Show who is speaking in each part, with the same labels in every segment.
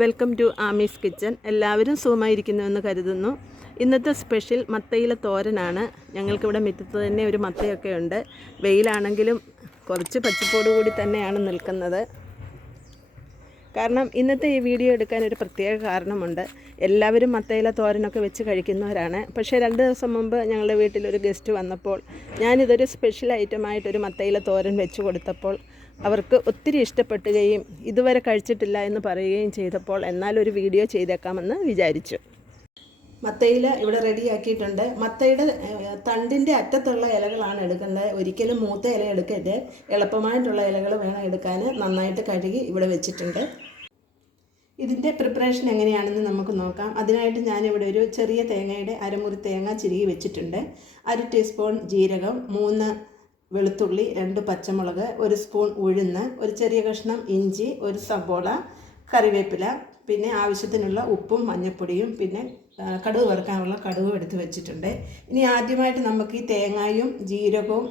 Speaker 1: Welcome to Ami's kitchen. എല്ലാവരും സുഖമായിരിക്കുന്നുവെന്ന് കരുതുന്നു. ഇന്നത്തെ സ്പെഷ്യൽ മത്തയില തോരനാണ്. ഞങ്ങൾക്കിവിടെ മിറ്റത്ത് തന്നെ ഒരു മത്തയൊക്കെ ഉണ്ട്. വെയിലാണെങ്കിലും കുറച്ച് പച്ചപ്പോട് കൂടി തന്നെയാണ് നിൽക്കുന്നത്. കാരണം ഇന്നത്തെ ഈ വീഡിയോ എടുക്കാൻ ഒരു പ്രത്യേക കാരണമുണ്ട്. എല്ലാവരും മത്തയില തോരനൊക്കെ വെച്ച് കഴിക്കുന്നവരാണ്. പക്ഷേ രണ്ട് ദിവസം മുമ്പ് ഞങ്ങളുടെ വീട്ടിലൊരു ഗസ്റ്റ് വന്നപ്പോൾ ഞാനിതൊരു സ്പെഷ്യൽ ഐറ്റമായിട്ടൊരു മത്തയില തോരൻ വെച്ച് കൊടുത്തപ്പോൾ അവർക്ക് ഒത്തിരി ഇഷ്ടപ്പെട്ടുകയും ഇതുവരെ കഴിച്ചിട്ടില്ല എന്ന് പറയുകയും ചെയ്തപ്പോൾ എന്നാലൊരു വീഡിയോ ചെയ്തേക്കാമെന്ന് വിചാരിച്ചു. മത്തയില ഇവിടെ റെഡിയാക്കിയിട്ടുണ്ട്. മത്തയുടെ തണ്ടിന്റെ അറ്റത്തുള്ള ഇലകളാണ് എടുക്കേണ്ടത് ഒരിക്കലും മൂത്ത ഇല എടുക്കരുത്. എളുപ്പമായിട്ടുള്ള ഇലകൾ വേണം എടുക്കാൻ. നന്നായിട്ട് കഴുകി ഇവിടെ വെച്ചിട്ടുണ്ട്. ഇതിന്റെ പ്രിപ്പറേഷൻ എങ്ങനെയാണെന്ന് നമുക്ക് നോക്കാം. അതിനായിട്ട് ഞാനിവിടെ ഒരു ചെറിയ തേങ്ങയുടെ അരമുറി തേങ്ങ ചിരുകി വെച്ചിട്ടുണ്ട്. അര ടീസ്പൂൺ ജീരകം മൂന്ന് വെളുത്തുള്ളി രണ്ട് പച്ചമുളക് ഒരു സ്പൂൺ ഉഴുന്ന് ഒരു ചെറിയ കഷ്ണം ഇഞ്ചി ഒരു സബോള കറിവേപ്പില പിന്നെ ആവശ്യത്തിനുള്ള ഉപ്പും മഞ്ഞൾപ്പൊടിയും പിന്നെ കടുവ് കടുക് വറുക്കാനുള്ള കടുകും എടുത്ത് വെച്ചിട്ടുണ്ട്. ഇനി ആദ്യമായിട്ട് നമുക്ക് ഈ തേങ്ങായും ജീരകവും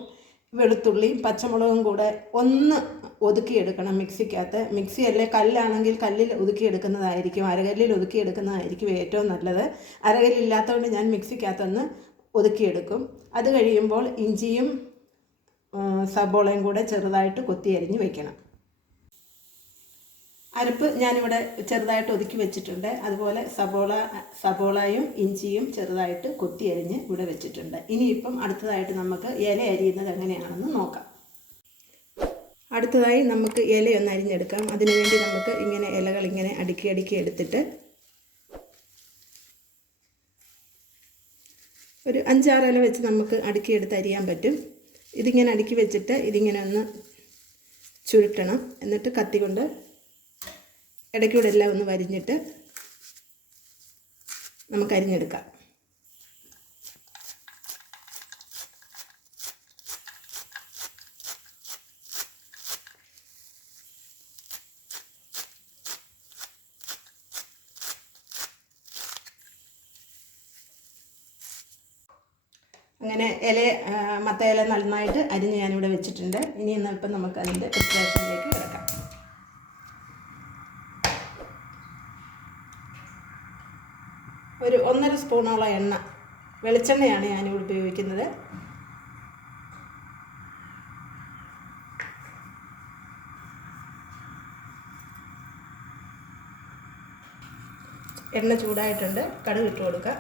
Speaker 1: വെളുത്തുള്ളിയും പച്ചമുളകും കൂടെ ഒന്ന് ഒതുക്കിയെടുക്കണം മിക്സിക്കകത്ത്. മിക്സി അല്ലെ കല്ലാണെങ്കിൽ കല്ലിൽ ഒതുക്കിയെടുക്കുന്നതായിരിക്കും അരകല്ലിൽ ഒതുക്കിയെടുക്കുന്നതായിരിക്കും ഏറ്റവും നല്ലത്. അരകല്ലില്ലാത്തതുകൊണ്ട് ഞാൻ മിക്സിക്കകത്തൊന്ന് ഒതുക്കിയെടുക്കും. അത് കഴിയുമ്പോൾ ഇഞ്ചിയും സബോളയും കൂടെ ചെറുതായിട്ട് കൊത്തി അരിഞ്ഞ് വെക്കണം. അരപ്പ് ഞാനിവിടെ ചെറുതായിട്ട് ഒതുക്കി വെച്ചിട്ടുണ്ട്. അതുപോലെ സബോള സബോളയും ഇഞ്ചിയും ചെറുതായിട്ട് കൊത്തി അരിഞ്ഞ് ഇവിടെ വെച്ചിട്ടുണ്ട്. ഇനിയിപ്പം അടുത്തതായിട്ട് നമുക്ക് ഇല അരിയുന്നത് എങ്ങനെയാണെന്ന് നോക്കാം. അടുത്തതായി നമുക്ക് ഇലയൊന്ന് അരിഞ്ഞെടുക്കാം. അതിനുവേണ്ടി നമുക്ക് ഇങ്ങനെ ഇലകൾ ഇങ്ങനെ അടുക്കി അടുക്കി എടുത്തിട്ട് ഒരു അഞ്ചാറ് ഇല വെച്ച് നമുക്ക് അടുക്കിയെടുത്ത് അരിയാൻ പറ്റും. ഇതിങ്ങനെ അടുക്കി വെച്ചിട്ട് ഇതിങ്ങനെ ഒന്ന് ചുരുട്ടണം. എന്നിട്ട് കത്തി കൊണ്ട് ഇടയ്ക്കൂടെ എല്ലാം ഒന്ന് വരിഞ്ഞിട്ട് നമുക്ക് അരിഞ്ഞെടുക്കാം. അങ്ങനെ ഇല ആ, മത്ത ഇല നന്നായിട്ട് അരിഞ്ഞ് ഞാനിവിടെ വെച്ചിട്ടുണ്ട്. ഇനി ഇന്നിപ്പം നമുക്ക് അതിന്റെ പ്രിപ്പറേഷനിലേക്ക് കിടക്കാം. ഒരു ഒന്നര സ്പൂണോളം എണ്ണ വെളിച്ചെണ്ണയാണ് ഞാനിവിടെ ഉപയോഗിക്കുന്നത്. എണ്ണ ചൂടായിട്ടുണ്ട്. കടുക് കൊടുക്കാം.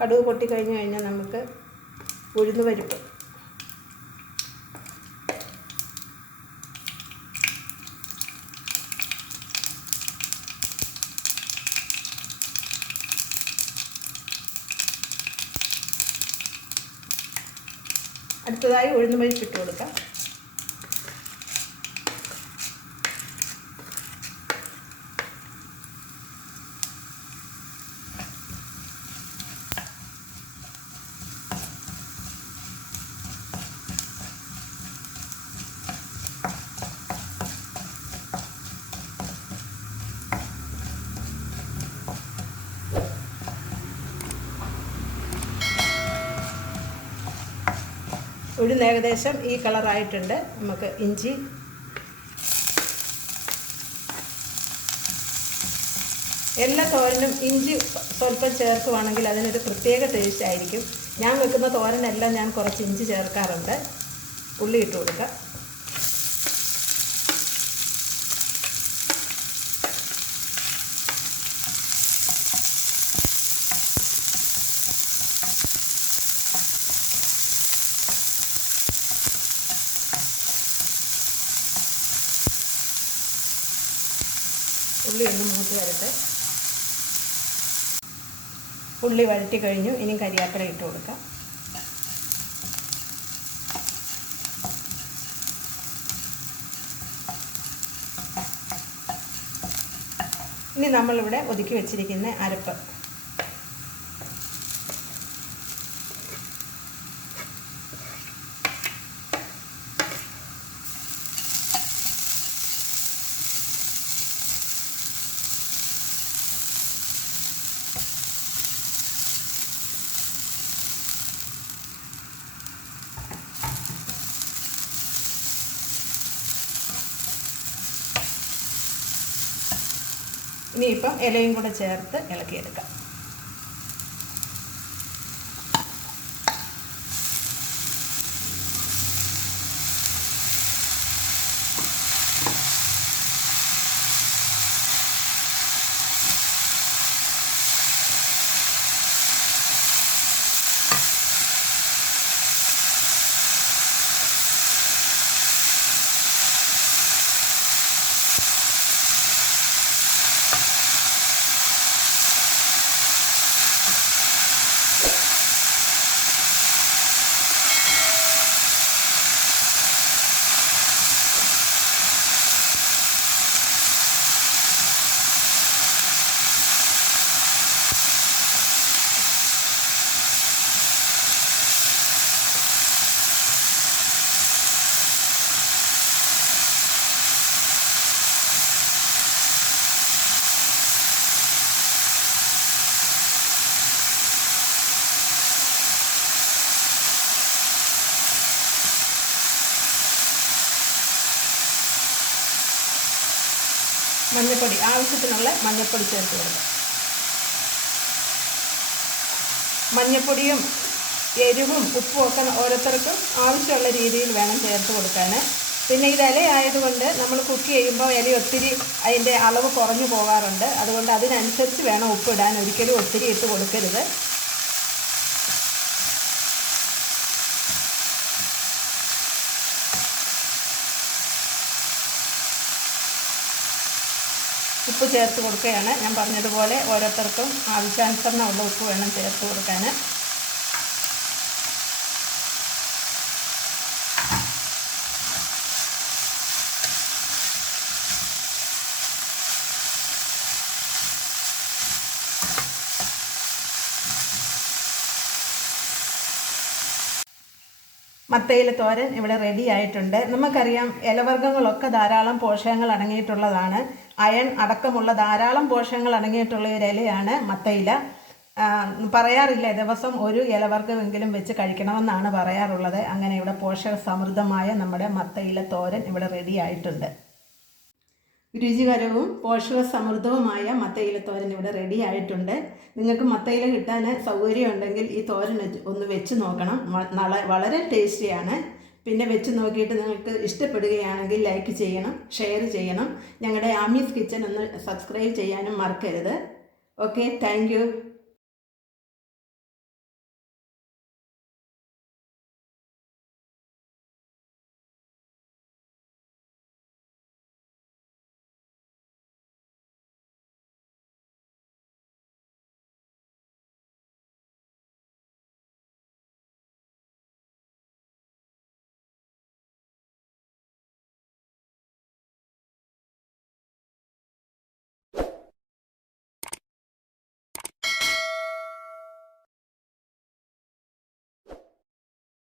Speaker 1: കടുക് പൊട്ടി കഴിഞ്ഞ് കഴിഞ്ഞാൽ നമുക്ക് ഉഴുന്ന് പരിപ്പ്. അടുത്തതായി ഉഴുന്ന് പരിപ്പ് ഇട്ട് കൊടുക്കാം. ഉഴുന്ന് ഏകദേശം ഈ കളറായിട്ടുണ്ട് നമുക്ക് ഇഞ്ചി. എല്ലാ തോരനും ഇഞ്ചി സ്വല്പം ചേർക്കുവാണെങ്കിൽ അതിനൊരു പ്രത്യേക ടേസ്റ്റ് ആയിരിക്കും. ഞാൻ വെക്കുന്ന തോരനെല്ലാം ഞാൻ കുറച്ച് ഇഞ്ചി ചേർക്കാറുണ്ട്. ഉള്ളി ഇട്ട് കൊടുക്കുക മൂത്ത് വരട്ടെ. ഉള്ളി വഴറ്റി കഴിഞ്ഞു. ഇനി കരിയാപ്പില ഇട്ട് കൊടുക്കാം. ഇനി നമ്മളിവിടെ ഒതുക്കി വെച്ചിരിക്കുന്ന അരപ്പ്. ഇനിയിപ്പം ഇലയും കൂടെ ചേർത്ത് ഇളക്കിയെടുക്കാം. മഞ്ഞൾപ്പൊടി ആവശ്യത്തിനുള്ള മഞ്ഞൾപ്പൊടി ചേർത്ത് കൊടുക്കാം. മഞ്ഞൾപ്പൊടിയും എരിവും ഉപ്പും ഒക്കെ ഓരോരുത്തർക്കും ആവശ്യമുള്ള രീതിയിൽ വേണം ചേർത്ത് കൊടുക്കാൻ പിന്നെ ഇത് ഇല ആയതുകൊണ്ട് നമ്മൾ കുക്ക് ചെയ്യുമ്പോൾ ഇല ഒത്തിരി അതിന്റെ അളവ് കുറഞ്ഞു പോകാറുണ്ട്. അതുകൊണ്ട് അതിനനുസരിച്ച് വേണം ഉപ്പ് ഇടാൻ ഒരിക്കലും ഒത്തിരി ഇട്ട് കൊടുക്കരുത്. ഉപ്പ് ചേർത്ത് കൊടുക്കുകയാണ്. ഞാൻ പറഞ്ഞതുപോലെ ഓരോരുത്തർക്കും ആവശ്യാനുസരണമുള്ള ഉപ്പ് വേണം ചേർത്ത് കൊടുക്കാൻ. മത്തയിൽ തോരൻ ഇവിടെ റെഡി ആയിട്ടുണ്ട്. നമുക്കറിയാം ഇലവർഗങ്ങളൊക്കെ ധാരാളം പോഷകങ്ങൾ അടങ്ങിയിട്ടുള്ളതാണ്. അയൺ അടക്കമുള്ള ധാരാളം പോഷകങ്ങൾ അടങ്ങിയിട്ടുള്ള ഒരു ഇലയാണ് മത്തയില. പറയാറില്ല ദിവസം ഒരു ഇലവർഗമെങ്കിലും വെച്ച് കഴിക്കണമെന്നാണ് പറയാറുള്ളത്. അങ്ങനെ ഇവിടെ പോഷക സമൃദ്ധമായ നമ്മുടെ മത്തയില തോരൻ ഇവിടെ റെഡി ആയിട്ടുണ്ട്. രുചികരവും പോഷക സമൃദ്ധവുമായ മത്തയില തോരൻ ഇവിടെ റെഡി ആയിട്ടുണ്ട്. നിങ്ങൾക്ക് മത്തയില കിട്ടാൻ സൗകര്യമുണ്ടെങ്കിൽ ഈ തോരൻ ഒന്ന് വെച്ച് നോക്കണം. വളരെ ടേസ്റ്റിയാണ് പിന്നെ വെച്ച് നോക്കിയിട്ട് നിങ്ങൾക്ക് ഇഷ്ടപ്പെടുകയാണെങ്കിൽ ലൈക്ക് ചെയ്യണം ഷെയർ ചെയ്യണം. ഞങ്ങളുടെ ആമീസ് കിച്ചൺ ഒന്ന് സബ്സ്ക്രൈബ് ചെയ്യാനും മറക്കരുത്. Okay thank